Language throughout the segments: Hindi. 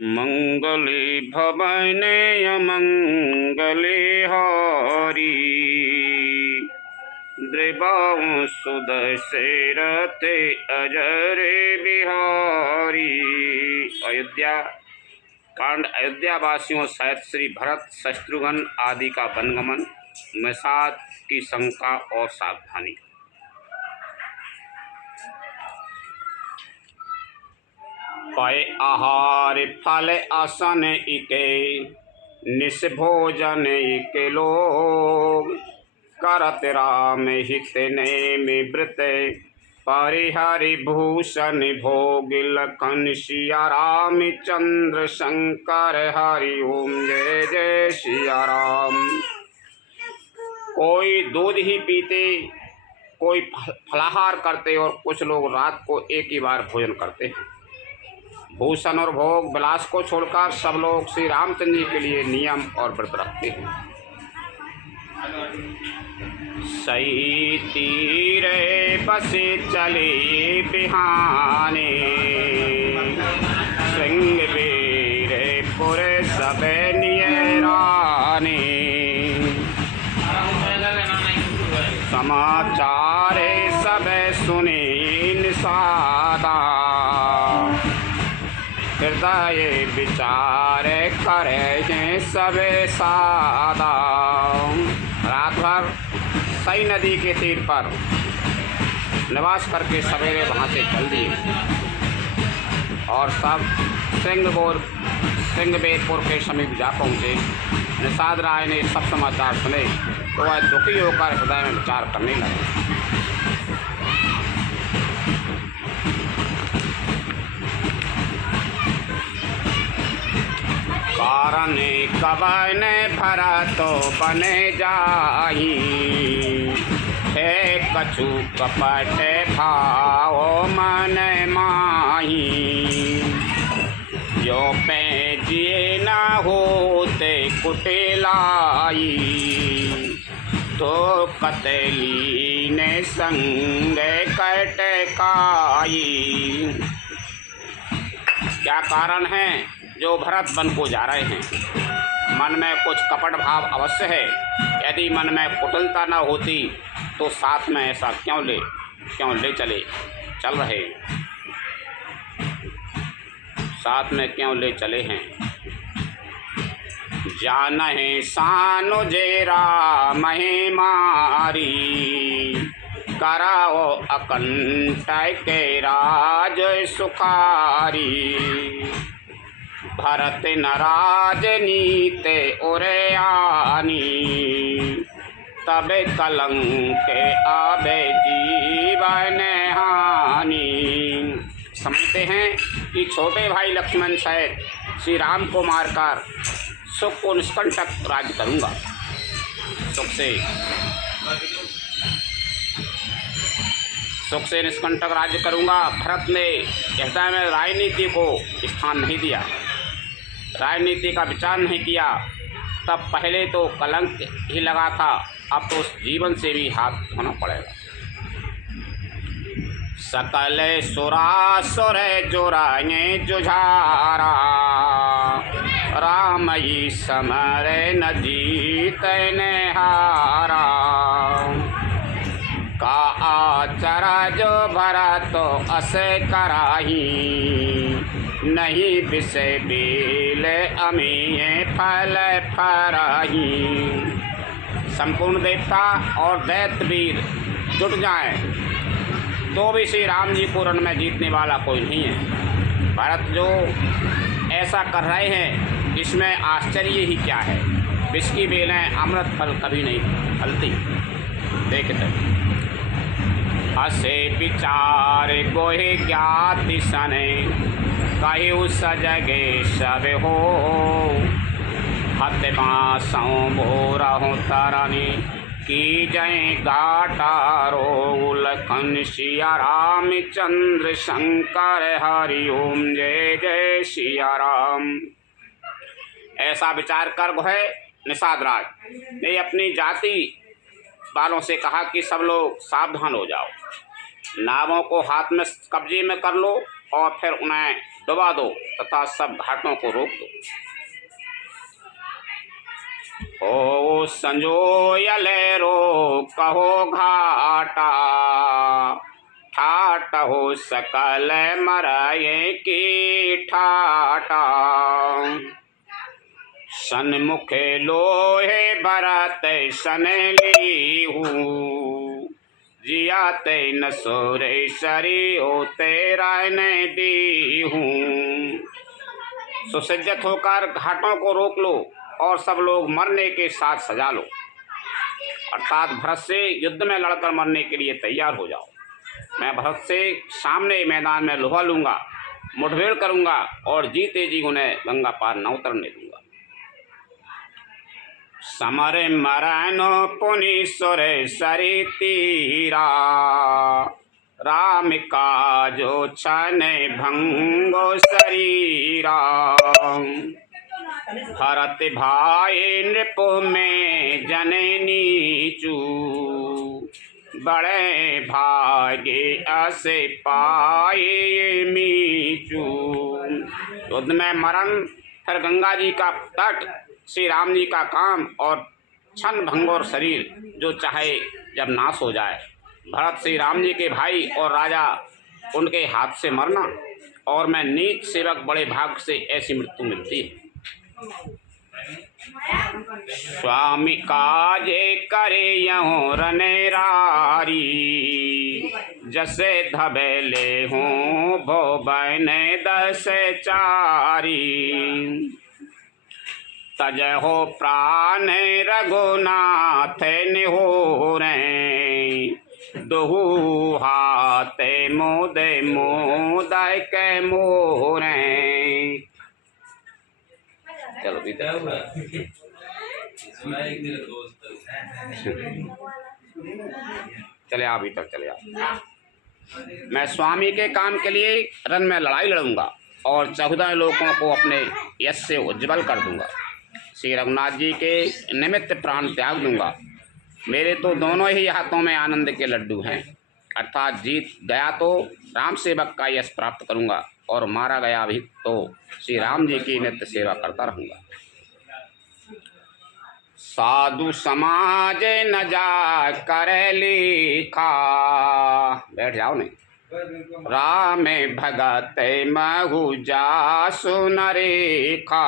मंगले भवने अमंगले हारी। द्रिबाहु सुदशरथे अजरे बिहारी। अयोध्या कांड। अयोध्या वासियों सहित श्री भरत शत्रुघ्न आदि का वनगमन, निषाद की शंका और सावधानी। पय आहार फल आसन इके, निस भोजन इके लोग। करत राम हित नेम व्रत, परिहरि भूषण भोग। लखन सिया राम चंद्र शंकर हरि ओम जय जय सिया राम। कोई दूध ही पीते, कोई फलाहार करते और कुछ लोग रात को एक ही बार भोजन करते हैं। भूषण और भोग विलास को छोड़कर सब लोग श्री रामचंद्र जी के लिए नियम और व्रत रखते हैं। सही तीरे बसे चले बिहाने, श्रृंगवीरपुर सब नियराने। समाचार सब सुने निषादा, हृदय विचार करे सब सादा। रात भर सई नदी के तीर पर निवास करके सवेरे वहाँ से चल दिए और सब श्रृंगवीरपुर के समीप जा पहुँचे। निषाद राय ने सब समाचार सुने तो वह दुखी होकर हृदय में विचार करने लगे। कारण कवन भरत बने जाही, हे कछु कपट भाव मन माही। जो पैजिए न होते कुटिलाई, तो कतली ने संग कटकाई। क्या कारण है जो भरत वन को जा रहे हैं? मन में कुछ कपट भाव अवश्य है। यदि मन में कुटिलता न होती तो साथ में ऐसा क्यों ले चल रहे, साथ में क्यों ले चले हैं? जानहि सानुजे राम ही मारी, कराओ अकंटक के राज सुखारी। भरत नाराज नीते उरे आनी, तब कलंक आबे जीवन हानि। समझते हैं कि छोटे भाई लक्ष्मण सहित श्री राम को मारकर सुख को निष्कंटक राज्य करूंगा, सुख से निष्कंटक राज्य करूंगा। भरत ने हृदय में राजनीति को स्थान नहीं दिया, राजनीति का विचार नहीं किया। तब पहले तो कलंक ही लगा था, अब तो उस जीवन से भी हाथ धोना पड़ेगा। सकल सुरासुर जोराए जुझारा, राम ही समर न जीत ने हारा। का आचरा जो भरा तो अस कराही, नहीं विषय बेल अमीय फल फराही। संपूर्ण देवता और दैत्य वीर जुट जाएं तो भी श्री राम जी को रण में जीतने वाला कोई नहीं है। भरत जो ऐसा कर रहे हैं इसमें आश्चर्य ही क्या है। विष की बेलें अमृत फल कभी नहीं फलती। देखते असे विचार गोहे ज्ञाति सने, कहु सजगे सब हो। हत बाँसों भोरहु तरनी, की जय गाटारो। लखन सिया राम चंद्र शंकर हरि ओम जय जय सिया राम। ऐसा विचार कर गोहे निषाद राज ने अपनी जाति वालों से कहा कि सब लोग सावधान हो जाओ, नावों को हाथ में कब्जे में कर लो और फिर उन्हें डुबा दो तथा सब घाटों को रोक दो। हो संजोयल रो कहो घाटा, ठाट हो सकल मरये की ठाटा। सन्मुख लोहे भरत सन लीहू, जियाते न सोरे सरी हो तेरा न दीहू। सुसज्जित होकर घाटों को रोक लो और सब लोग मरने के साथ सजा लो, अर्थात भरत से युद्ध में लड़कर मरने के लिए तैयार हो जाओ। मैं भरत से सामने मैदान में लोहा लूंगा, मुठभेड़ करूंगा और जीते जी उन्हें गंगा पार न उतरने दूंगा। समर मरनो पुनीश्वर सरी तीरा, राम का जो छन भंगो शरीरा। भरत भाई नृपो में जननीचू, बड़े भागे असे पाए मीचू। युद्ध में मरण, फिर गंगा जी का तट, श्री राम जी का काम और क्षण भंगुर शरीर जो चाहे जब नाश हो जाए। भरत श्री राम जी के भाई और राजा, उनके हाथ से मरना, और मैं नीच सेवक बड़े भाग से ऐसी मृत्यु मिलती है। स्वामी काजे करे यहों रनेरारी, जसे धबेले हूँ भो बने दस चारी। तज हो प्राण रघुनाथ निहोरे, दुहु हाथे मोदे मोदय के मोरे। चलो चले आप भीतर चले आप। मैं स्वामी के काम के लिए रण में लड़ाई लड़ूंगा और 14 लोगों को अपने यश से उज्जवल कर दूंगा। श्री रघुनाथ जी के निमित्त प्राण त्याग दूंगा। मेरे तो दोनों ही हाथों में आनंद के लड्डू हैं, अर्थात जीत गया तो राम सेवक का यश प्राप्त करूंगा और मारा गया भी तो श्री राम जी की नित्य सेवा करता रहूंगा। साधु समाज न जा कर लिखा, बैठ जाओ नहीं। राम भगत महु जा सुन रेखा,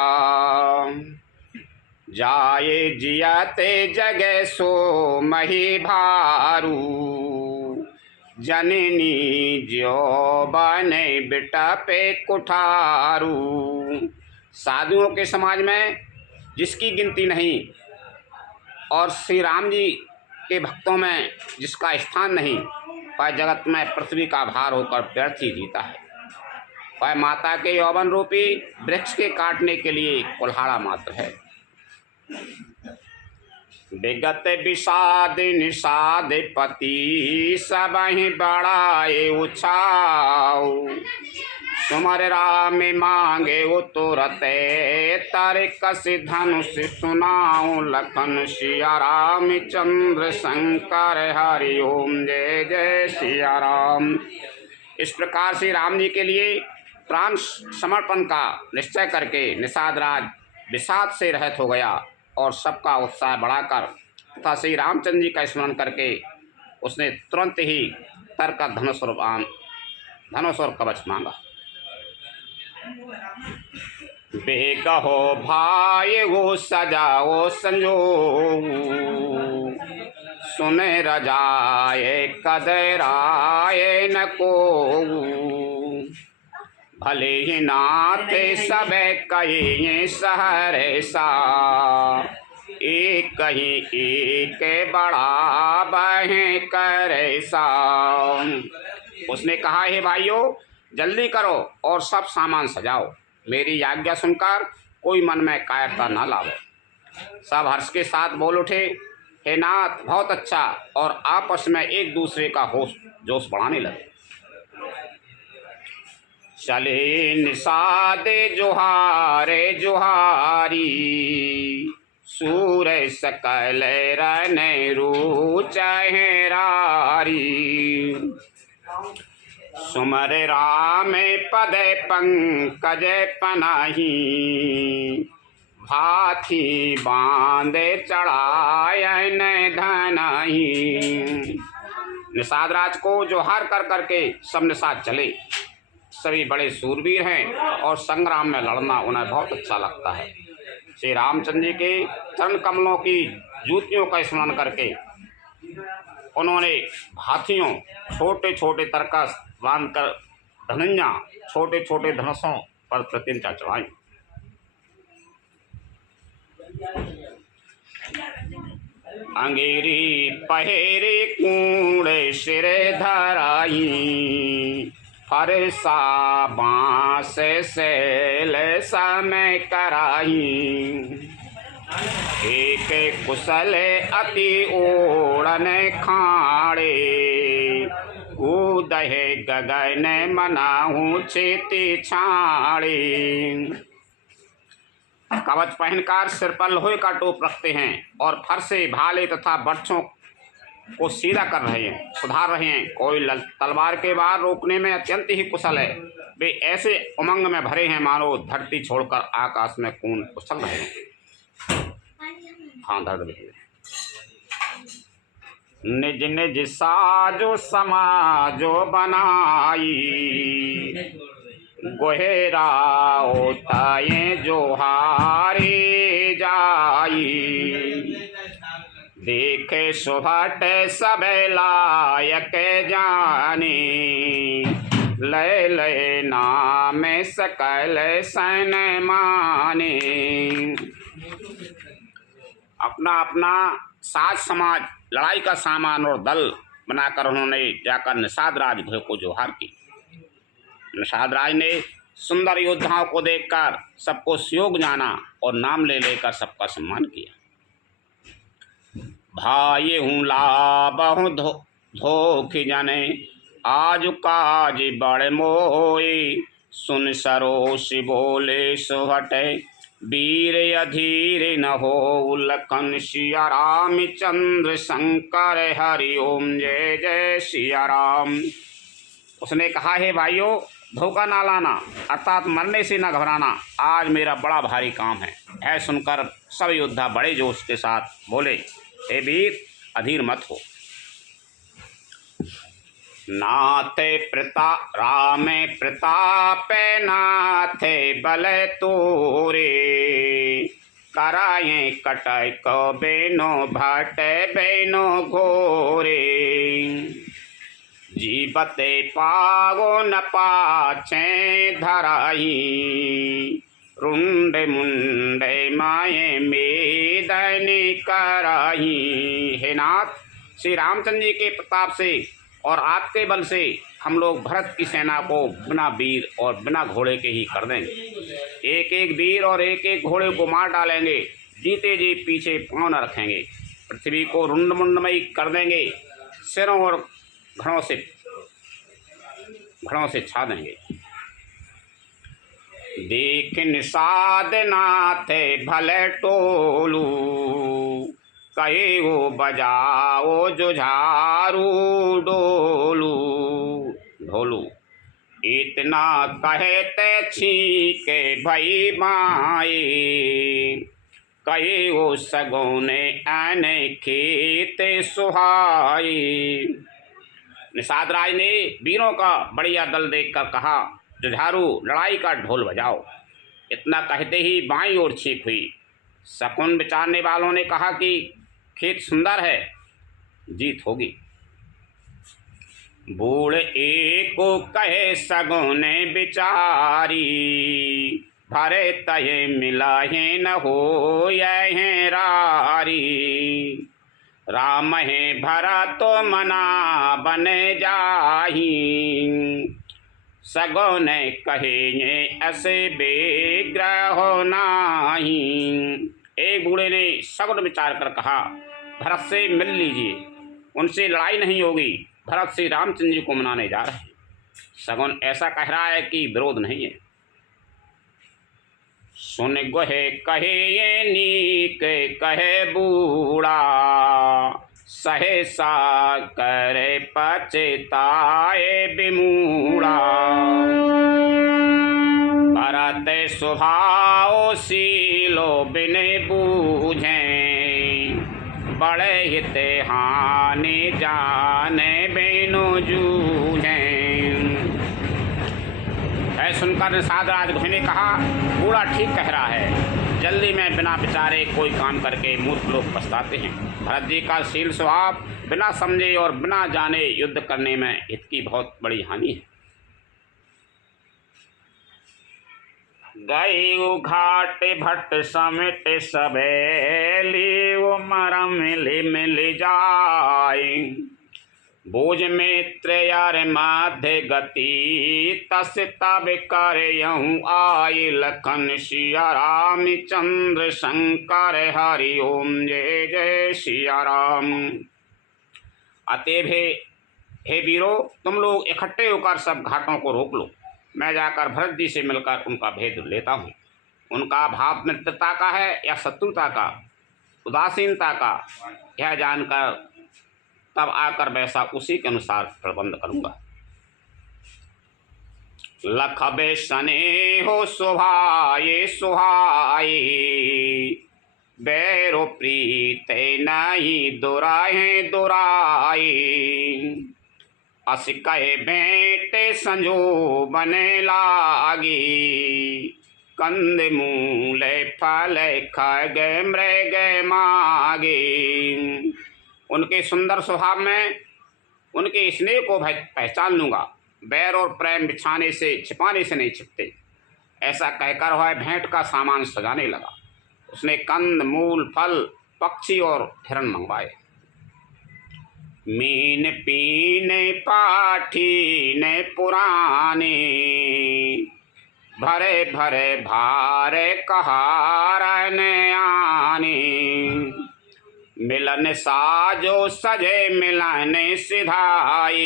जाए जियाते जगे सो मही भारू। जननी ज्यो बने बेटा पे कुठारू। साधुओं के समाज में जिसकी गिनती नहीं और श्री राम जी के भक्तों में जिसका स्थान नहीं, वह जगत में पृथ्वी का भार होकर व्यर्थ ही जीता है। वह माता के यौवन रूपी वृक्ष के काटने के लिए कुल्हाड़ा मात्र है। विगत विषाद निषाद पति सबहि बढ़ाए उछाऊ। सुमर राम मांगे उतरते तारे कस धनुष सुनाऊं। लखन सिया राम चंद्र शंकर हरि ओम जय जय सिया राम। इस प्रकार से राम जी के लिए प्राण समर्पण का निश्चय करके निषाद राज विषाद से रहित हो गया और सबका उत्साह बढ़ाकर तथा श्री रामचंद्र जी का स्मरण करके उसने तुरंत ही तर का धनुष और कवच मांगा। बेकहो भाई वो सजाओ संजो, सुने रजाए कदराए न को। भले ही नाते सब कहीं सहरे सा, एक ही एक बड़ा बहें करे सा। उसने कहा, हे भाइयों जल्दी करो और सब सामान सजाओ। मेरी आज्ञा सुनकर कोई मन में कायरता न लावे। सब हर्ष के साथ बोल उठे, हे नाथ बहुत अच्छा, और आपस में एक दूसरे का जोश बढ़ाने लगे। चले निषादे जोहारे जोहारी, सूर सकल रन रूचहरारी। सुमर राम पद पंकज पनाही, भाथी बांधे चढ़ायन धनाही। निषाद राज को जोहार कर करके सब निषाद चले। सभी बड़े सूरवीर हैं और संग्राम में लड़ना उन्हें बहुत अच्छा लगता है। श्री रामचंद्र जी के चरण कमलों की जूतियों का स्मरण करके उन्होंने हाथियों छोटे छोटे तरकस बांधकर धनुया छोटे छोटे धनुषों पर प्रतिज्ञा चढ़ाई। अंगेरी पहेरे कूड़े सिर धराई, फरसा बांस सैल समय कराई। एक कुशल अति ओढ़न खाड़े, कूदहे गगन मनाहू छेती छाड़े। कवच पहनकर सिर पर लोहे का टोप रखते हैं और फरसे भाले तथा बर्छों को सीधा कर रहे हैं, सुधार रहे हैं। कोई तलवार के वार रोकने में अत्यंत ही कुशल है। वे ऐसे उमंग में भरे हैं मानो धरती छोड़कर आकाश में कूद उछल रहे हैं। हाँ, दर्द भी निज निज साजो समाजो बनाई, गोहेरा होताए जो हारे जाई। देखे सुभट सब लायक जाने, लय लय नाम सकल सन माने। अपना अपना साज समाज लड़ाई का सामान और दल बनाकर उन्होंने जाकर निषाद राज भय को जोहार की। निषाद राज ने सुंदर योद्धाओं को देखकर सबको सुयोग जाना और नाम ले लेकर सबका सम्मान किया। भाई हूँ लाबहु धोख जने, आज काज बड़ मोए। सुन सरोष बोले सुहटे, वीर अधीर न हो लखन। सिया रामचंद्र शंकर हरि ओम, जय जय सिया राम। उसने कहा, है भाइयों, धोखा ना लाना अर्थात मरने से न घबराना, आज मेरा बड़ा भारी काम है। ऐ सुनकर सब योद्धा बड़े जोश के साथ बोले, हे वीर, अधीर मत हो। नाथे राम प्रताप नाथे बल तोरे, कराए कटाई को बेनो भट बेनो घोरे। जीवते पागो न पाछे धराई, रुंड मुंडे माए मेदनी कराई। हे नाथ, श्री रामचंद्र जी के प्रताप से और आपके बल से हम लोग भरत की सेना को बिना वीर और बिना घोड़े के ही कर देंगे। एक एक वीर और एक एक घोड़े को मार डालेंगे, जीते जी पीछे पाँव न रखेंगे। पृथ्वी को रुंड मुंडमयी कर देंगे, सिरों और घड़ों से छा देंगे। देख निषाद नाथे भले टोलू, कहे वो बजाओ जुझारू डोलू। ढोलू इतना कहते छीके भई माए, कहे वो सगोने आने खेत सुहाई। निषाद राज ने वीरों का बढ़िया दल देखकर कहा, जुझारू लड़ाई का ढोल बजाओ। इतना कहते ही बाईं ओर छींक हुई। शकुन विचारने वालों ने कहा कि खेत सुंदर है, जीत होगी। बूढ़ एको कहे सगुने बिचारी, भरे तये मिला है न हो यह रारी। राम है भरा तो मना बने जाही, सगुने कहे ऐसे बेग्रह नाही। एक बूढ़े ने सगुन विचार कर कहा, भरत से मिल लीजिए, उनसे लड़ाई नहीं होगी। भरत श्री रामचंद्र जी को मनाने जा रहे हैं। सगुन ऐसा कह रहा है कि विरोध नहीं है। सुन गोहे कहे ये नीक कहे बूढ़ा, सहसा करे पछताए विमूढ़ा। भरत स्वभाव सीलो बिन बूझे, बड़े हित हानि जाने बिनु जूझे। सुनकर निषाद राजगुह ने कहा, बूढ़ा ठीक कह रहा है, जल्दी में बिना विचारे कोई काम करके मूर्ख लोग पछताते हैं। भरत जी का शील स्वभाव बिना समझे और बिना जाने युद्ध करने में हित की बहुत बड़ी हानि है। गई घाट भट्ट समेट सबेली, वो मरम मिल जाए। भोज मित्र यार माध्य गति, तस तब कर यूं आई। लखन सिया राम चंद्र शंकर हरि ओम जय जय सिया राम। अतएव हे वीरों, तुम लोग इकट्ठे होकर सब घाटों को रोक लो। मैं जाकर भरत जी से मिलकर उनका भेद लेता हूँ। उनका भाव मित्रता का है या शत्रुता का, उदासीनता का, यह जानकर तब आकर वैसा उसी के अनुसार प्रबंध करूँगा। लखबे सने हो सुहाये सुहाये, बैरो प्रीत नहीं दुराहे दुराए। अस कहे बेटे संजो बने लागी, कंद मूल फल खग मृग मागे। उनके सुंदर स्वभाव में उनके स्नेह को पहचान लूँगा। बैर और प्रेम बिछाने से छिपाने से नहीं छिपते। ऐसा कहकर वह भेंट का सामान सजाने लगा। उसने कंद मूल फल पक्षी और हिरण मंगवाए। मीन पीने पाठी ने पुराने, भरे भरे भारे कहारन आने। मिलन साजो सजे मिलन सिधाई,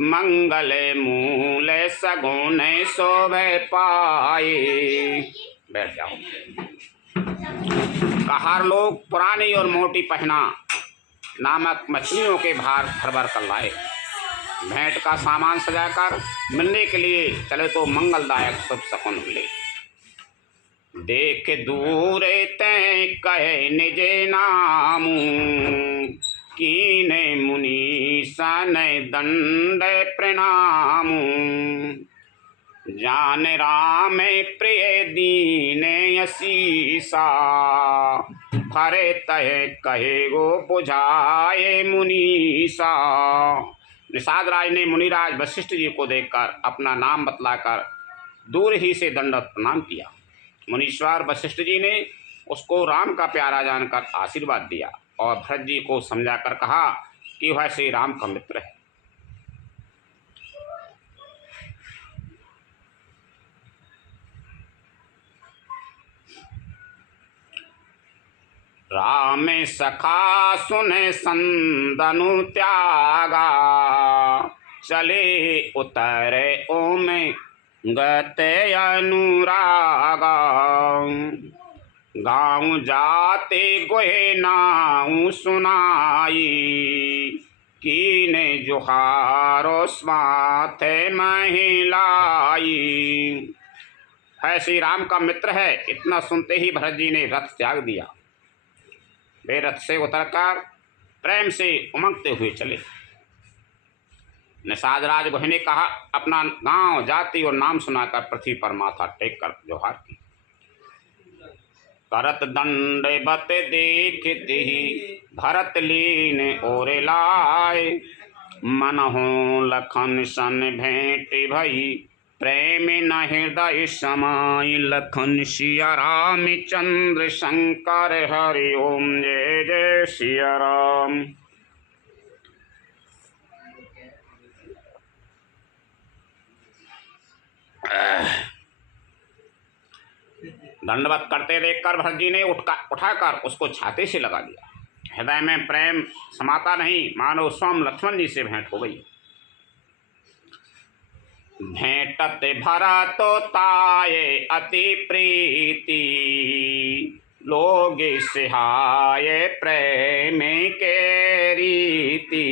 मंगल मूल सगुन शोभे पाए। बैठ जाओ। कहार लोग पुरानी और मोटी पहना नामक मछलियों के भार भर भर कर लाए। भेंट का सामान सजाकर मिलने के लिए चले तो मंगलदायक शुभ शकुन मिले। देख दूर तय कहे निजे नामू, कीने मुनि सन दंड प्रणामू। जान राम प्रिय दीन असीसा, फरे तह कहे गो बुझाए मुनीसा। निषाद राज ने मुनिराज वशिष्ठ जी को देखकर अपना नाम बतलाकर दूर ही से दंडवत प्रणाम किया। मुनीश्वर वशिष्ठ जी ने उसको राम का प्यारा जानकर आशीर्वाद दिया और भरत जी को समझाकर कहा कि वह श्री राम का मित्र है। राम सखा सुने संदनु त्यागा, चले उतरे ओम गते अनुरागा। गाँव जाते गोहे नाऊ सुनाई, कीने जुहारो स्वाथे महिलाई। है श्री राम का मित्र है। इतना सुनते ही भरत जी ने रथ त्याग दिया। वे रथ से उतरकर प्रेम से उमंगते हुए चले। निषाद राजगुह ने कहा, अपना गांव जाति और नाम सुनाकर पृथ्वी पर माथा टेक कर जोहार की। करत दंडवत देखती भरत लीन ओर लाए, मन हो लखन सन भेंट भई, प्रेम न हृदय समाई। लखन सिया राम चंद्र शंकर हरि ओम जय जय सिया राम। दंडवत करते देखकर भरत जी ने उठाकर उसको छाती से लगा दिया। हृदय में प्रेम समाता नहीं, मानो स्वयं लक्ष्मण जी से भेंट हो गई। भेंटत भरा तो ताये अति प्रीति, लोग सिहाय प्रेम के रीति।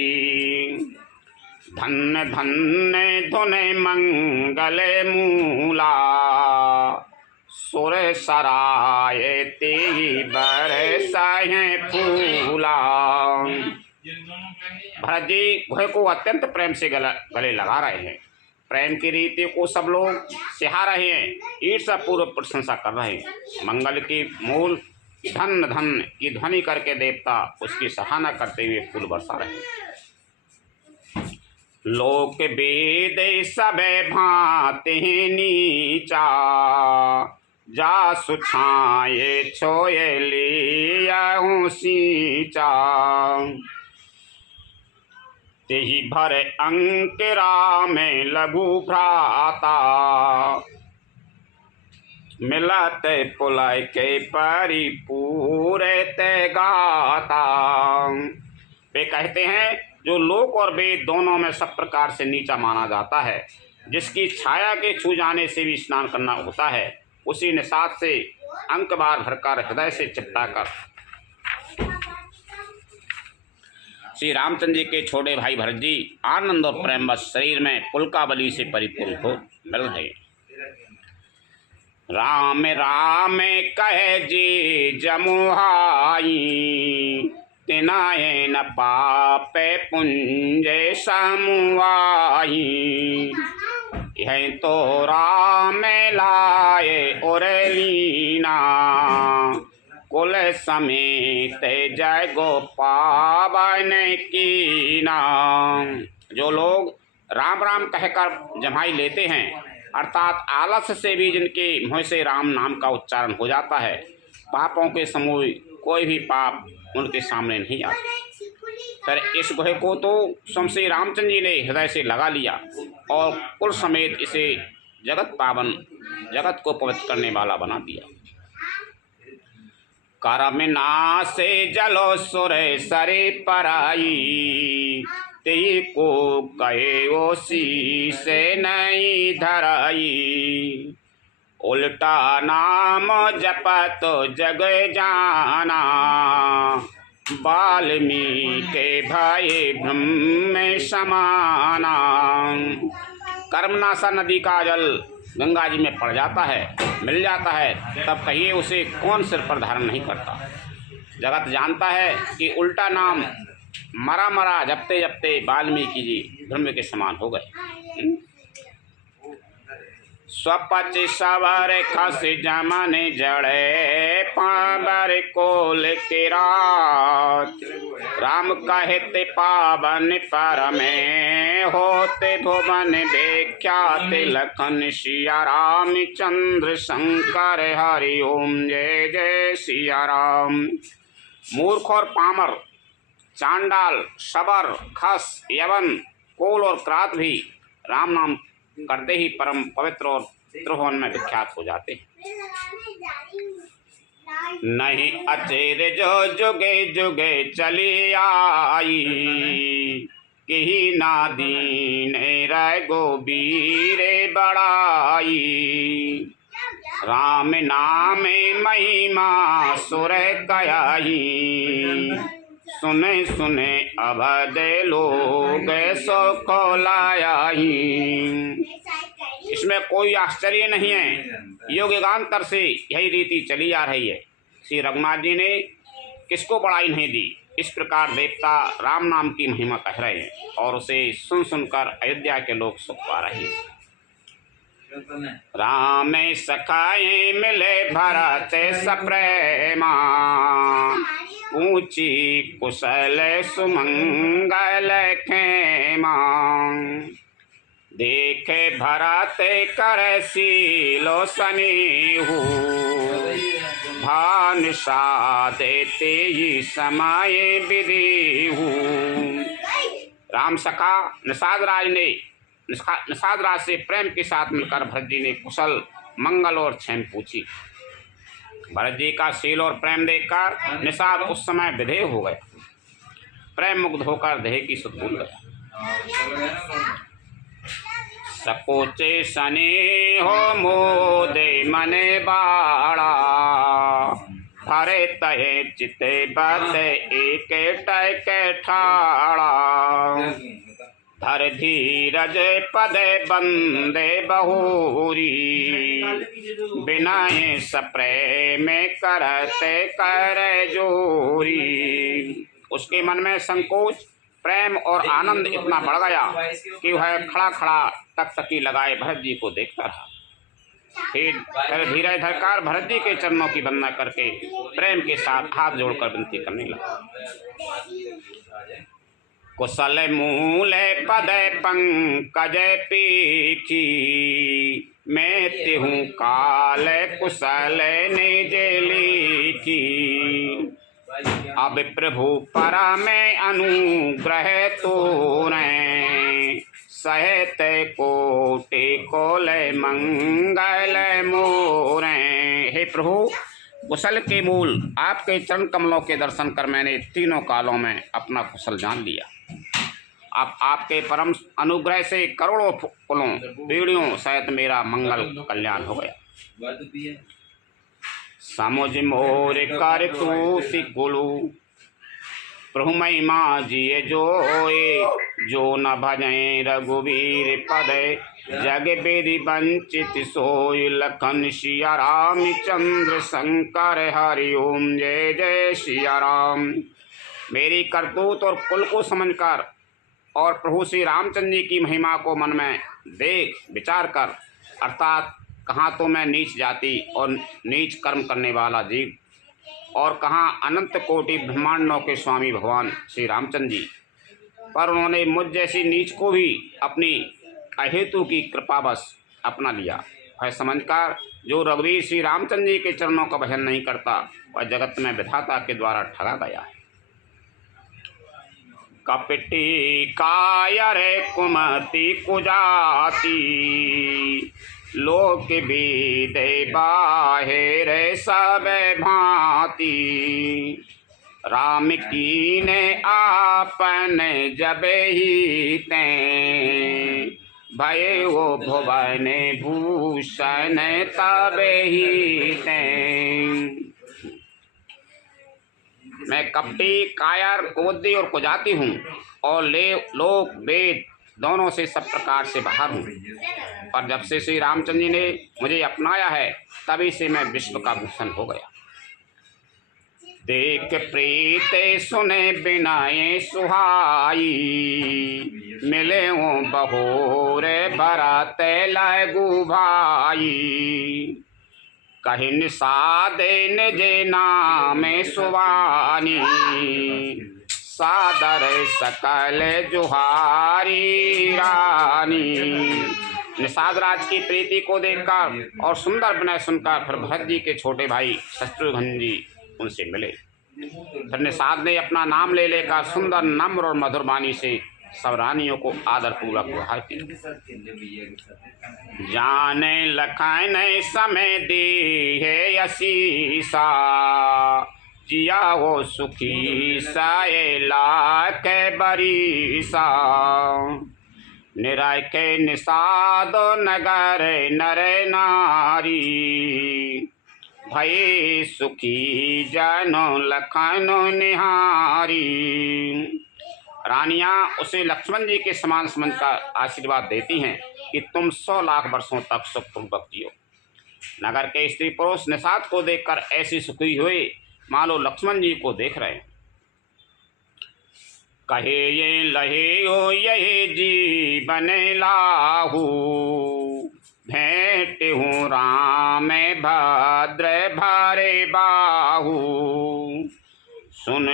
धन्य धन्य धुन मंगल मूला, सुर सराय ते बरसाए फूला। भरत जी घोड़े को अत्यंत प्रेम से गले लगा रहे हैं। प्रेम की रीति को सब लोग सिहा रहे हैं, ईर्ष्या पूर्वक प्रशंसा कर रहे हैं। मंगल की मूल धन धन की ध्वनि करके देवता उसकी सराहना करते हुए फूल बरसा रहे हैं। लोक वेद सब भांति नीचा, जा सुछाए छोए लियाहूँ सींचा। तेहि भर अंक राम लघु भ्राता, मिलत पुलय के परिपूरे ते गाता। वे कहते हैं जो लोक और वेद दोनों में सब प्रकार से नीचा माना जाता है, जिसकी छाया के छू जाने से भी स्नान करना होता है, उसी निषाद से अंक बार भरकर हृदय से चिपटाकर श्री रामचंद्र जी के छोटे भाई भरत जी आनंद और प्रेम बस शरीर में पुलकावली से परिपूर्ण हो मिल रहे। राम राम कहे जी जमुहाई, तिनाए न पापे पुंजे समुआई। यह तो राम लाए और लीना, कुल समेत जय गोपावन की नाम। जो लोग राम राम कहकर जमाई लेते हैं, अर्थात आलस्य से भी जिनके मुँह से राम नाम का उच्चारण हो जाता है, पापों के समूह कोई भी पाप उनके सामने नहीं आते। पर इस गुहे को तो स्वयं श्री रामचंद्र जी ने हृदय से लगा लिया और कुल समेत इसे जगत पावन, जगत को पवित्र करने वाला बना दिया। करम नासे जलो सुर सरे पराई, ते को कहे ओ से नहीं धराई। उल्टा नाम जपत जग जाना, वाल्मीकि भय ब्रह्म समाना। कर्मनाशा नदी का जल गंगा जी में पड़ जाता है, मिल जाता है, तब कहिए उसे कौन सिर पर धारण नहीं करता। जगत जानता है कि उल्टा नाम मरा मरा जपते जपते वाल्मीकि जी ब्रह्म के समान हो गए। स्वपच सवर खस जमन जड़े, पावर कोल के रात। राम कहते पावन पर में, होते भुवन विख्यात। लखन सिया राम चंद्र शंकर हरि ओम जय जय सिया राम। मूर्ख और पामर, चांडाल, शबर, खस, यवन, कोल और क्रात भी राम नाम करते ही परम पवित्र और त्रिभुवन में विख्यात हो जाते हैं। नहीं अचेर जो जुगे जुगे चली आई, कि ना दीन रह गोबीरे बड़ाई। राम नाम महिमा सुर कयाई, सुने सुने अवध लोग सो को लायाई। इसमें कोई आश्चर्य नहीं है, युगांतर से यही रीति चली आ रही है। श्री रघुनाथ जी ने किसको बड़ाई नहीं दी। इस प्रकार देवता राम नाम की महिमा कह रहे हैं और उसे सुन सुनकर अयोध्या के लोग सुख पा रहे हैं। राम सखाए मिले भरत सप्रेमा, ऊंची कुशल सुमंगल खेमा। देखे भरत कर सीलो सनेहू, भान सा देते ही समाये विदेहू। राम सखा निषाद राज से प्रेम के साथ मिलकर भरत जी ने कुशल मंगल और क्षेम पूछी। भरत जी का शील और प्रेम देखकर निषाद उस समय विधेय हो गया, प्रेम मुग्ध होकर देह की सुध भूल गया। सकोचे सने हो मोदे मने बाड़ा, भर चिते बत एक टैक ठाड़ा, धर धीरज पद बंदे बहुरी, बिनाए सप्रेम करते कर जोरी। उसके मन में संकोच, प्रेम और आनंद इतना बढ़ गया कि वह खड़ा खड़ा टकटकी लगाए भरत जी को देखता रहा। फिर धीरज धरकर भरत जी के चरणों की वंदना करके प्रेम के साथ हाथ जोड़कर विनती करने लगा। कुशल मूल पद पंकज पीठी, मैं तिहूँ काल कुशल निज लिखी। अब प्रभु परा में अनुग्रह तोरें, सहत कोटि कोल मंगल मोरें। हे प्रभु, कुशल के मूल आपके चरण कमलों के दर्शन कर मैंने तीनों कालों में अपना कुशल जान लिया। अब आपके परम अनुग्रह से करोड़ों कुलों पीढ़ियों सहित मेरा मंगल कल्याण हो गया। समुझ मोर कर तूति कुलु, प्रभु महिमा जिये जोए, जो न भजें रघुवीर पद, जग बेदी वंचित सोय। लखन सिया राम चंद्र शंकर हरि ओम, जय जय सिया राम। मेरी करतूत और कुल को समझकर और प्रभु श्री रामचंद्र जी की महिमा को मन में देख विचार कर, अर्थात कहाँ तो मैं नीच जाति और नीच कर्म करने वाला जीव, और कहाँ अनंत कोटि ब्रह्मांडों के स्वामी भगवान श्री रामचंद्र जी, पर उन्होंने मुझ जैसी नीच को भी अपनी अहेतु की कृपावश अपना लिया। वह समझकर जो रघुवीर श्री रामचंद्र जी के चरणों का भजन नहीं करता, वह जगत में विधाता के द्वारा ठगा गया है। कपटी कायर कुमति कुजाति, लोक बीदे बाहिर सब भांति। राम कीने आपन जब ही तें, भय वो भुवन भूषण तब ही तें। मैं कपटी, कायर, कुबुद्धि और कुजाति हूँ, और लोक वेद दोनों से सब प्रकार से बाहर हूँ। पर जब से श्री रामचंद्र जी ने मुझे अपनाया है, तभी से मैं विश्व का भूषण हो गया। देख प्रीत सुने बिनाए सुहाई, मिले हो बहोर भरत लगु भाई। कहि निषाद निज नाम सुवानी, सादर सकल जुहारी रानी। निषाद राज की प्रीति को देखकर और सुंदर विनय सुनकर फिर भरत जी के छोटे भाई शत्रुघ्न जी उनसे मिले। फिर निषाद ने अपना नाम ले लेकर सुंदर नम्र और मधुर वाणी से सब रानियों को आदर पूर्वक व्यवहार किया। जाने लखन समय दी है असीसा, जिया हो सुखी साए लाख बरीसा। निराय के निषाद नगर नर नारी, भय सुखी जनो लखनो निहारी। रानियां उसे लक्ष्मण जी के समान समझकर आशीर्वाद देती हैं कि तुम 100 लाख वर्षों तक सुखपूर्वक जियो। नगर के स्त्री पुरुष निषाद को देखकर ऐसी सुखी हुए मानो लक्ष्मण जी को देख रहे हैं। कहे ये लहे हो यही जीवन लाहू, भेंट हूँ राम भद्र भरे बाहू। सुन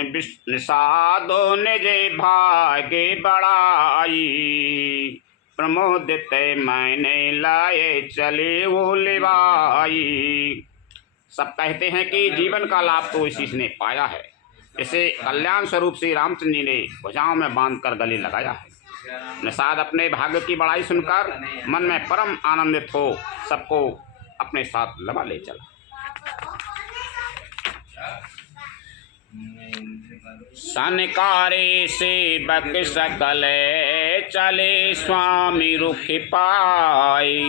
निषादो निज भागे बड़ाई, प्रमोदित मैंने लाए चले वो लिवाई। सब कहते हैं कि जीवन का लाभ तो इसी ने पाया है। इसे कल्याण स्वरूप श्री रामचंद्र जी ने भुजाओं में बांधकर गले लगाया है। निषाद अपने भाग्य की बड़ाई सुनकर मन में परम आनंदित हो सबको अपने साथ लगा ले चला। सनकारे सेवक सकल चले स्वामी रुख पाए,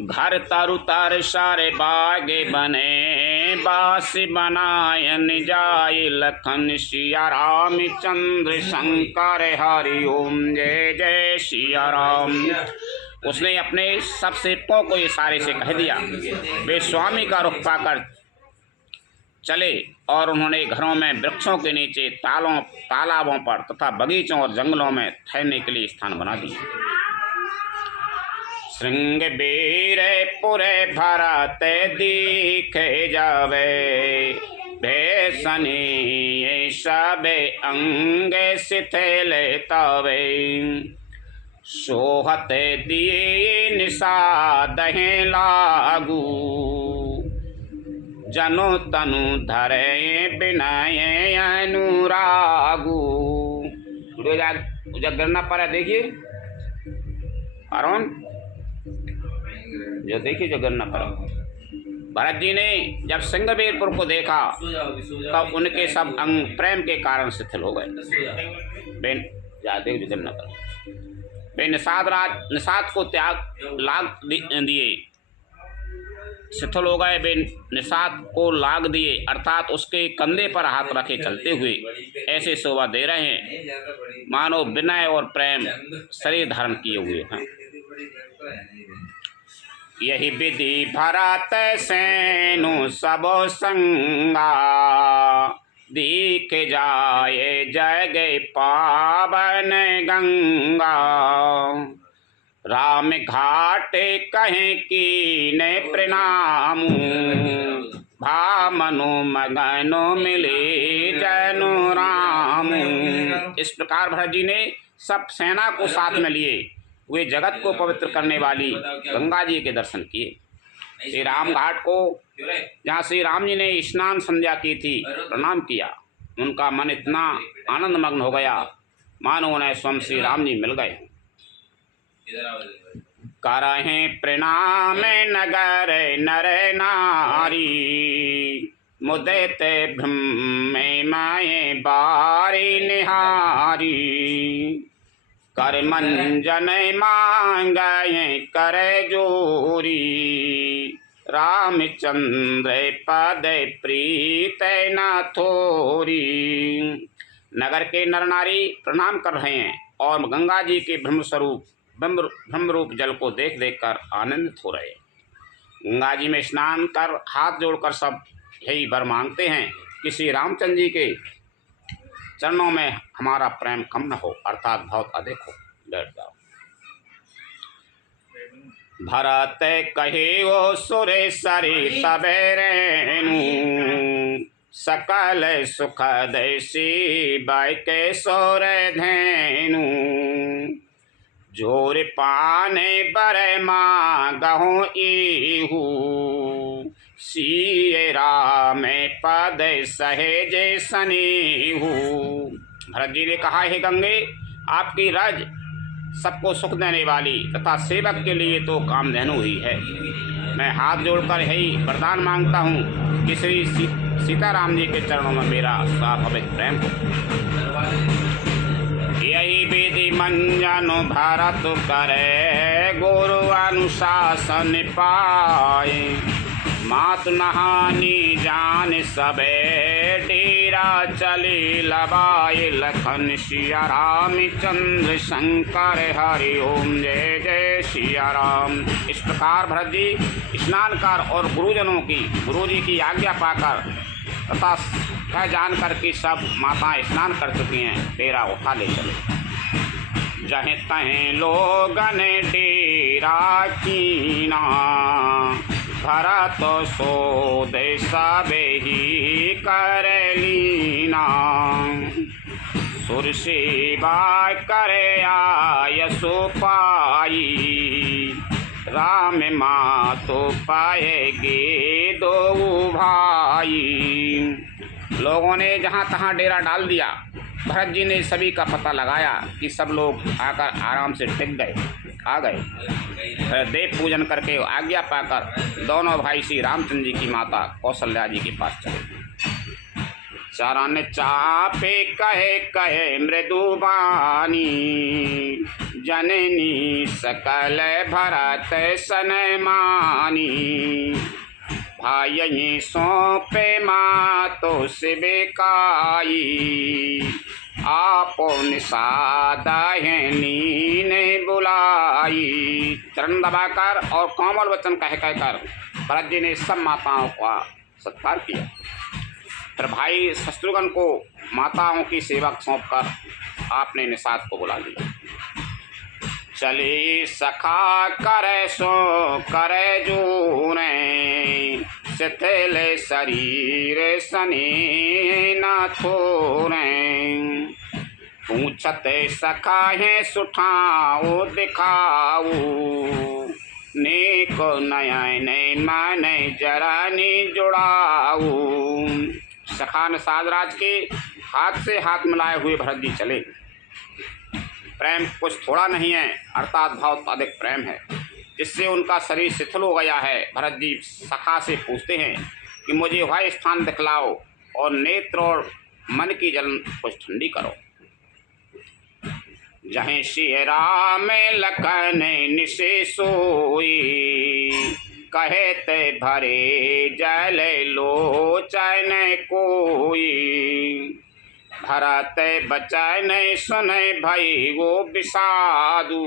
घर तरु तर सारे बागे बने बासी बनायन जाय लखन सिया रामचंद्र शंकर हरि ओम जय जय सिया राम। उसने अपने सब सेवकों को इशारे से कह दिया। वे स्वामी का रुख पाकर चले और उन्होंने घरों में, वृक्षों के नीचे, तालाबों पर तथा बगीचों और जंगलों में ठहरने के लिए स्थान बना दिए। श्रृंग बीरपुरे भरत दिखे जावे, भेषणी सबे अंगे शिथिल तवे, सोहते दिए निषादहे लागू, जनु तनु धरे बिनय अनुरागू। जब गिरना पड़ा देखिए अरुण, जो देखिए जो गिरना पड़ा। भरत जी ने जब सिंहवीरपुर को देखा तब उनके सब अंग प्रेम के कारण शिथिल हो गए। बेन जाते जो गिरना पड़ा। वे निषाद को लाग दिए, शिथिल हो गए। वे निषाद को लाग दिए, अर्थात उसके कंधे पर हाथ रखे चलते हुए ऐसे शोभा दे रहे हैं मानो विनय और प्रेम शरीर धारण किए हुए हैं। यही विधि भरत सेनु सब संगा, दीख जाए जग पावन गंगा, राम घाट कहें कीने प्रणाम, भामनु मगनो मिले जनु राम। इस प्रकार भरत जी ने सब सेना को साथ में लिए वे जगत को पवित्र करने वाली गंगा जी के दर्शन किए। श्री राम घाट को, जहाँ श्री राम जी ने स्नान संध्या की थी, प्रणाम किया। उनका मन इतना आनंद मग्न हो गया मानो उन्हें स्वयं श्री राम जी मिल गए। करहे प्रणाम नगर नर नारी, मुदित ब्रह्म माये बारी निहारी, कर मंजन मांगये कर जोरी, रामचंद्र पद प्रीत न थोरी। नगर के नर नारी प्रणाम कर रहे हैं और गंगा जी के ब्रह्म रूप जल को देख देख कर आनंदित हो रहे हैं। गंगा जी में स्नान कर हाथ जोड़कर सब यही वर मांगते हैं कि श्री रामचंद्र जी के चरणों में हमारा प्रेम कम न हो, अर्थात बहुत अधिक हो। बैठ जाओ। भरत कहे वो सुरेश्वरी तबेरेनु, सकल सुख दैसी बाई के सोर धेनु, जोर पाने बरे मांगहु इहू, सिए राम पद सहेजे सनीहू। भरत जी ने कहा, हे गंगे, आपकी रज सबको सुख देने वाली तथा सेवक के लिए तो कामधेनु ही है। मैं हाथ जोड़कर यही वरदान मांगता हूँ कि श्री सीताराम जी के चरणों में मेरा स्वाभाविक प्रेम हो। यही विधि मंजन भरत करे, गुरु अनुशासन पाए, मात नहानी जान सबे, डेरा चली लबाए, लखन सिया रामचंद्र शंकर हरि ओम जय जय सिया राम। इस प्रकार भरत जी स्नान कर और गुरु जी की आज्ञा पाकर तथा कह जानकर कि सब माताएं स्नान कर चुकी हैं, डेरा उठा ले चले। जहें तहें लोगन डेरा कीना, भरत सो दे सबे ही कर लीना, सुर सेवा करे आयसो पाई, राम माँ तो पाएगे दो भाई। लोगों ने जहाँ तहाँ डेरा डाल दिया। भरत जी ने सभी का पता लगाया कि सब लोग आकर आराम से टिक गए, आ गए। देव पूजन करके आज्ञा पाकर दोनों भाई श्री रामचंद्र जी की माता कौशल्या जी के पास चले। चरण चापे कहे कहे मृदुबानी, जननी सकल भरत सन मानी, भाई सौंपे मातो से बेकाई, आपो निषादा है नीने बुलाई। चरण दबाकर और कोमल वचन कह कहकर भरत जी ने सब माताओं का सत्कार किया। फिर भाई शत्रुघ्न को माताओं की सेवा सौंपकर आपने निषाद को बुला लिया। चली सखा करे सो करे जूने, शिथिल शरीर सनी न थोरे। पूछते सखा है सुठाओ दिखाऊ, नेको नयन माने जरानी जुड़ाऊ। सखा निषाद के हाथ से हाथ मिलाए हुए भरत जी चले। प्रेम कुछ थोड़ा नहीं है, अर्थात बहुत अधिक प्रेम है, जिससे उनका शरीर शिथिल हो गया है। भरत जी सखा से पूछते हैं कि मुझे वह स्थान दिखलाओ और नेत्र और मन की जलन कुछ ठंडी करो। जहीं श्री राम लखन निशे सोई, कहते भरे जल लोचन कोई। भरत बचन सुने भई वो विषादु,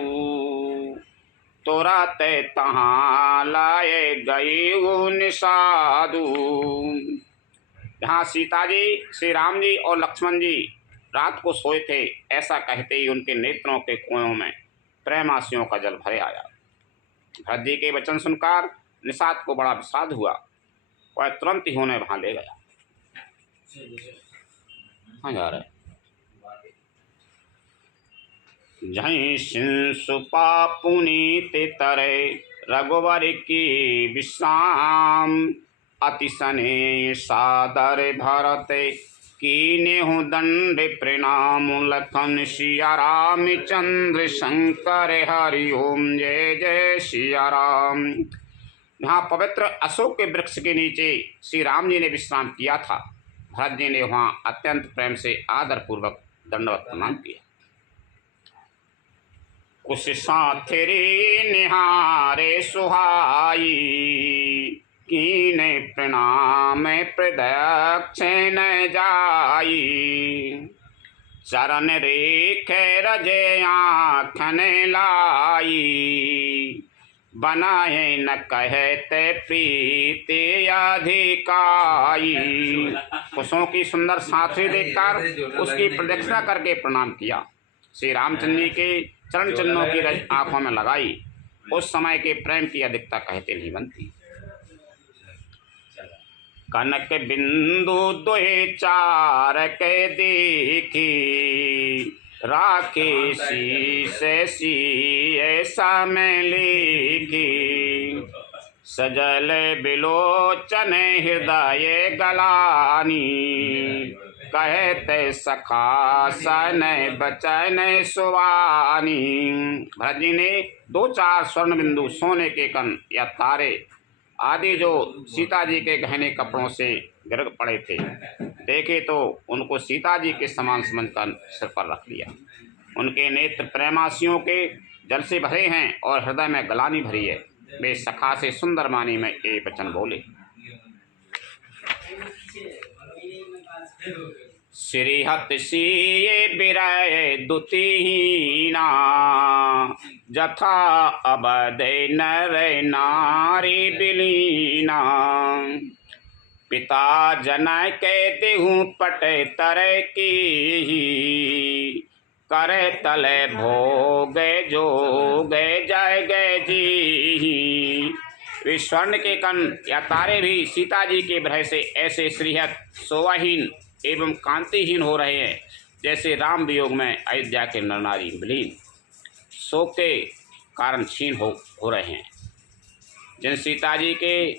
तुरत तहाँ लाए गई वो निषादु। जहाँ सीता जी, श्री राम जी और लक्ष्मण जी रात को सोए थे, ऐसा कहते ही उनके नेत्रों के कुओं में प्रेमासियों का जल भरे आया। भरत जी के वचन सुनकर निषाद को बड़ा विषाद हुआ। वह तुरंत ही उन्हें वहाँ ले गया। कहाँ जा रहे? जहीं शिंसुपा पुनीत तरे, रघुवर की विश्राम। अति सने सादर भरत कीनेहु दंड प्रणाम। लखन सिया रामचंद्र शंकर हरि ओम, जय जय सिया राम। यहाँ पवित्र अशोक के वृक्ष के नीचे श्री राम जी ने विश्राम किया था। भरत जी ने वहाँ अत्यंत प्रेम से आदरपूर्वक दंडवत प्रणाम किया। कुछ साथरी निहारे सुहाई, कीने प्रणाम प्रदक्षिण जाई। चरण रेखे रजे आँखन लाई, बनाए न कहते प्रीति अधिकाई। कुशों की सुंदर साथी देखकर उसकी प्रदक्षिणा करके प्रणाम किया। श्री रामचंद्र जी के चरण चिन्हों की रज आंखों में लगाई। उस समय के प्रेम की अधिकता कहते नहीं बनती। कनक बिंदु दोहे चार के देखी, राखे शीश सीसा में लिखी। सजल बिलोचन हृदय गलानी, कहते सखा सन बचन सुवानी। भरत जी ने 2-4 स्वर्ण बिंदु, सोने के कण या तारे आदि जो सीता जी के गहने कपड़ों से गिर पड़े थे, देखे तो उनको सीता जी के समान समझकर सिर पर रख लिया। उनके नेत्र प्रेमासियों के जल से भरे हैं और हृदय में गलानी भरी है। वे सखा से सुंदर वाणी में ये वचन बोले। श्रीहत सिए बिरय दुतिहीना, जथा अबद नर नारी बिलीना। पिता जनय के देहु पट तर की, करे तले भोग जोग जय गय जी। वे स्वर्ण के कण या तारे भी सीता जी के भय से ऐसे श्रीहत शोभाहीन एवं कांतिहीन हो रहे हैं, जैसे राम वियोग में अयोध्या के नर नारी विलीन शोक के कारण क्षीण हो रहे हैं। जिन सीता जी के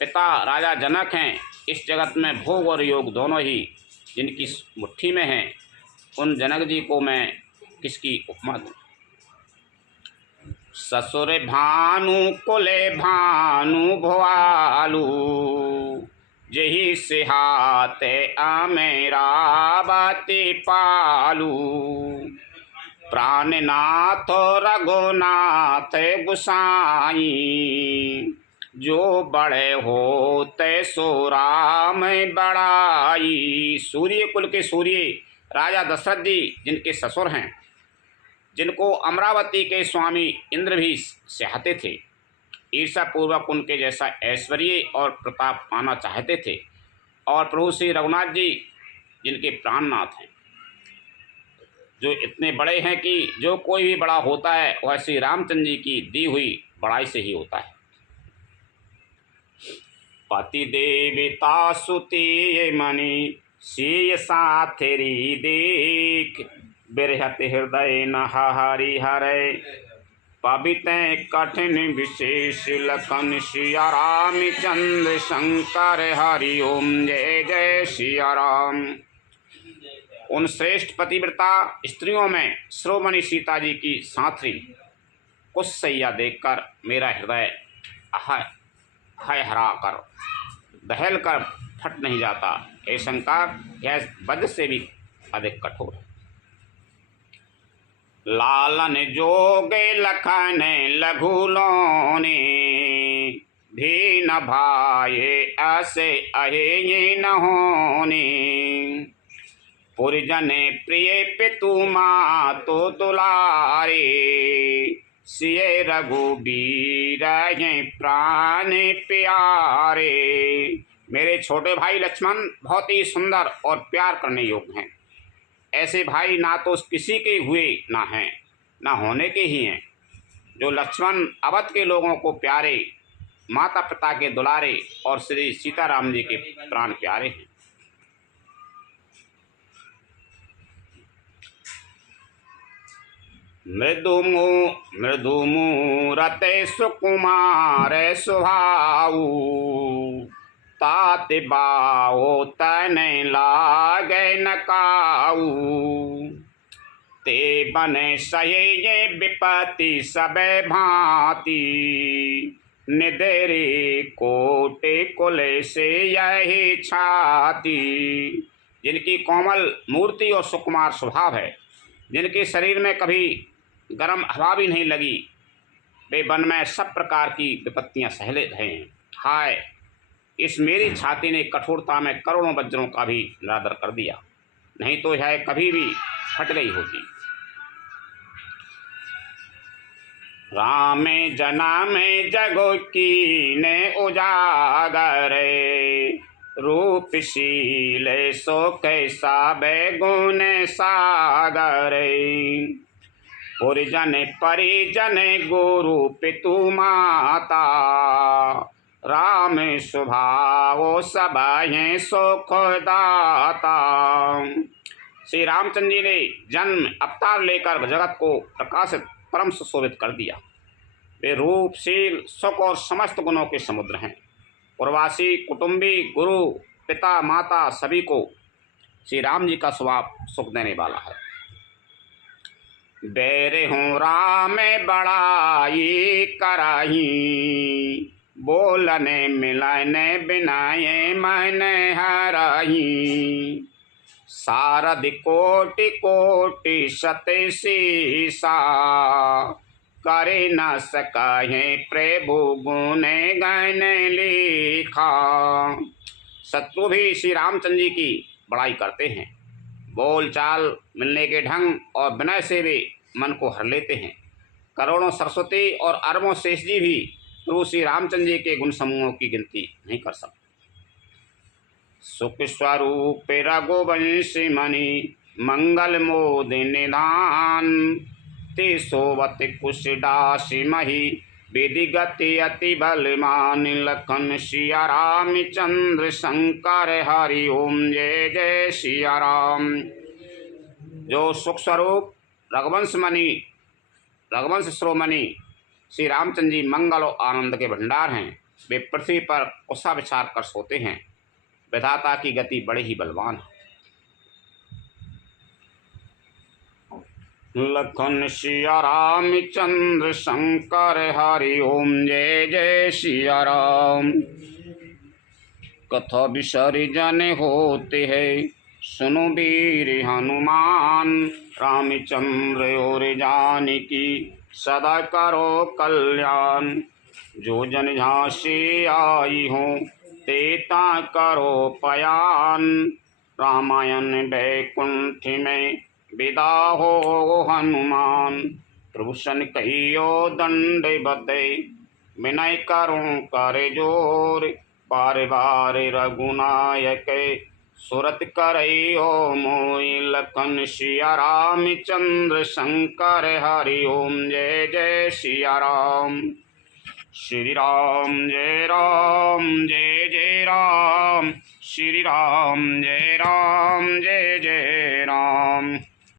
पिता राजा जनक हैं, इस जगत में भोग और योग दोनों ही जिनकी मुट्ठी में हैं, उन जनक जी को मैं किसकी उपमा दूँ। ससुर भानु कुले भानु भवालू, जही सिहाते अमेरा बाती पालू। प्राणनाथ रघुनाथ गुसाई, जो बड़े होते सो राम बड़ाई। सूर्य कुल के सूर्य राजा दशरथ जी जिनके ससुर हैं, जिनको अमरावती के स्वामी इंद्र भी चाहते थे, ईर्षा पूर्वक उनके जैसा ऐश्वर्य और प्रताप पाना चाहते थे, और प्रभु श्री रघुनाथ जी जिनके प्राणनाथ हैं, जो इतने बड़े हैं कि जो कोई भी बड़ा होता है वह श्री रामचंद्र जी की दी हुई बड़ाई से ही होता है। पति देवता सुती मणि सीय साथेरी देख, बिरहत हृदय न हरि हरे, पवित्र कठिन विशेष लखन सिया रामचंद्र शंकर हरि ओम जय जय सिया राम। उन श्रेष्ठ पतिव्रता स्त्रियों में श्रोमणि सीता जी की साथी कुशैया देखकर मेरा हृदय है हरा कर दहल कर फट नहीं जाता। ये शंका यह वज्र से भी अधिक कठोर है। लालन जोगे लखन लघुलोने, भी न भाए ऐसे अहे न होने, पुरजन प्रिय पितु माँ तो दुलारे, सिय रघुबीर प्राण प्यारे। मेरे छोटे भाई लक्ष्मण बहुत ही सुंदर और प्यार करने योग्य हैं। ऐसे भाई ना तो किसी के हुए ना हैं ना होने के ही हैं। जो लक्ष्मण अवध के लोगों को प्यारे, माता पिता के दुलारे और श्री सीताराम जी के प्राण प्यारे हैं। मृदु मूरत सुकुमार सुभाऊ, तात बाओ तन लागे न काऊ, ते बन सहे विपत्ति सब भांति, निदरे कोटे कुल से यही छाती। जिनकी कोमल मूर्ति और सुकुमार स्वभाव है, जिनके शरीर में कभी गर्म हवा भी नहीं लगी, वे वन में सब प्रकार की विपत्तियां सह ले रहे हैं। हाय, इस मेरी छाती ने कठोरता में करोड़ों वज्रों का भी निरादर कर दिया, नहीं तो यह कभी भी फट गई होती। राम जना में जगो की ने उजागर, रूपशील सो कैसा बेगुन सागर, पुरजन परिजन गुरु पितु माता, राम स्वभाव सबाएं सुख दाता। श्री रामचंद्र जी ने जन्म अवतार लेकर जगत को प्रकाशित परम सुशोभित कर दिया। वे रूपशील सुख और समस्त गुणों के समुद्र हैं। प्रवासी कुटुंबी गुरु पिता माता सभी को श्री राम जी का स्वभाव सुख देने वाला है। बैर हूँ राम बड़ाई कराही, बोलने मिलने बिनाए मन हराही, सारद कोटि कोटि सत्य शीसा, करे न सकाहे प्रभु गुण गण लिखा। शत्रु भी श्री रामचंद्र जी की बड़ाई करते हैं। बोल चाल मिलने के ढंग और विनय से वे मन को हर लेते हैं। करोड़ों सरस्वती और अरबों शेष जी भी प्रभु श्री रामचंद्र जी के गुण समूहों की गिनती नहीं कर सकते। सुख स्वरूप रघुवंश मणि, मंगल मोद निधान, ते सोवत कुश दासी मही, विधि गति अति बलमान, लखन सिया रामचंद्र शंकर हरि ओम जय जय सिया राम। जो सुख स्वरूप रघुवंश श्रोमणि श्री रामचंद्र जी मंगल और आनंद के भंडार हैं। वे पृथ्वी पर कुशा विचार कर सोते हैं। विधाता की गति बड़ी ही बलवान है। लखन सिया रामचंद्र शंकर हरि ओम जय जय सिया राम। कथा विसर्जन होते हैं, सुनो वीर हनुमान, रामचंद्र और जानकी सदा करो कल्याण। जो जन झांसी आई हूँ तेता करो पयान। रामायण बैकुंठ में विदा हो हनुमान। प्रभु सन कहियो दंडवत विनय करूं कर जोर। बार बार रघुनायक सुरत करयो मोहि। लखन सिया राम चंद्र शंकर हरि ओम। जय जय सिया राम। श्री राम जय राम जय जय राम। श्री राम जय जय राम।